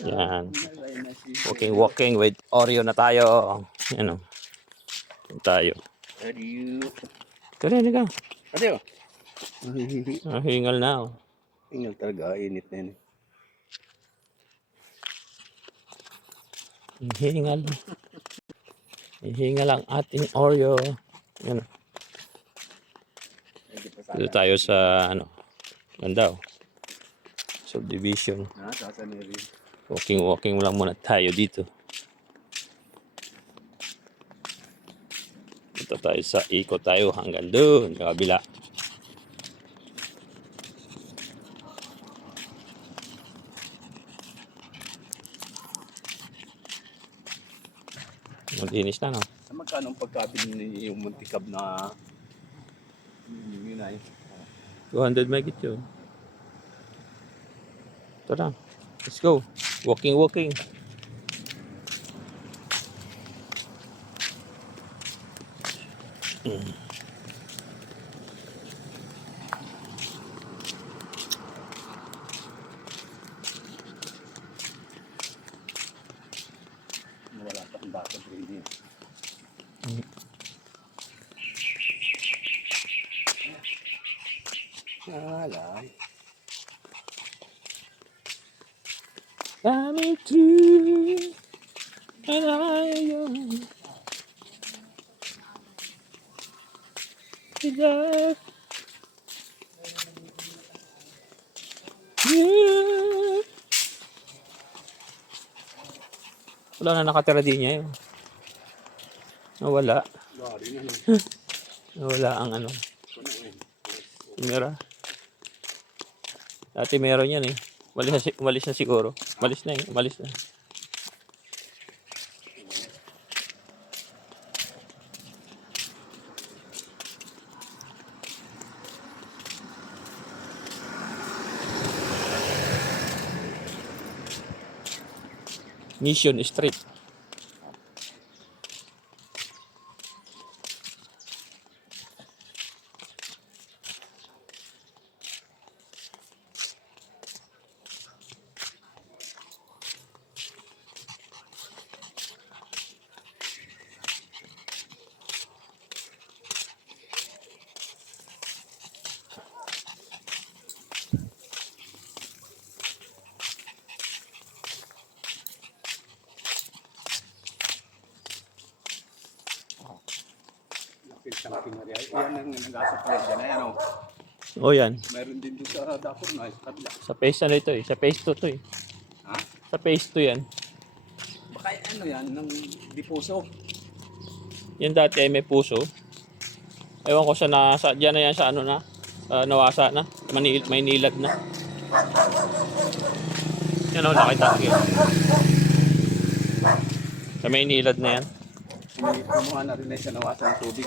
Yan. Walking with Oreo na tayo. Yan o. Yan tayo. Kaya ka. Adiyo. Hingal na o. Hingal talaga. Init na yun. Hingal. Hingal ang ating Oreo. Yan o. Dito tayo sa ganda o. Subdivision. Walking lang muna tayo dito. Dito tayo sa ikot tayo hanggang doon sa kabila. Malinis na no. Magkano ang pagkabili yung muntikab na yun ay? 200 megit yun. Tara. Let's go. Walking. Wala pa ang bata rin. Alam. Coming through, and I am love. Yeah. Wala na nakatira din niya yun. Nawala. Nawala ang camera. Dati meron yan eh. Umalis na siguro. Umalis na. Mission Street. Yan ang nag-asupply dyan. Ayan o. O yan. Meron din doon sa dapur na. Sa phase na ito eh. Sa phase 2 to eh. Ha? Sa phase 2 yan. Baka yan, ng dipuso. Yan dati ay may puso. Ewan ko sa dyan na yan sa nawasa na. May nilad na. Yan o, nakita ko yan. Sa may nilad na yan. Kumuha na rin na sa nawasa ng tubig.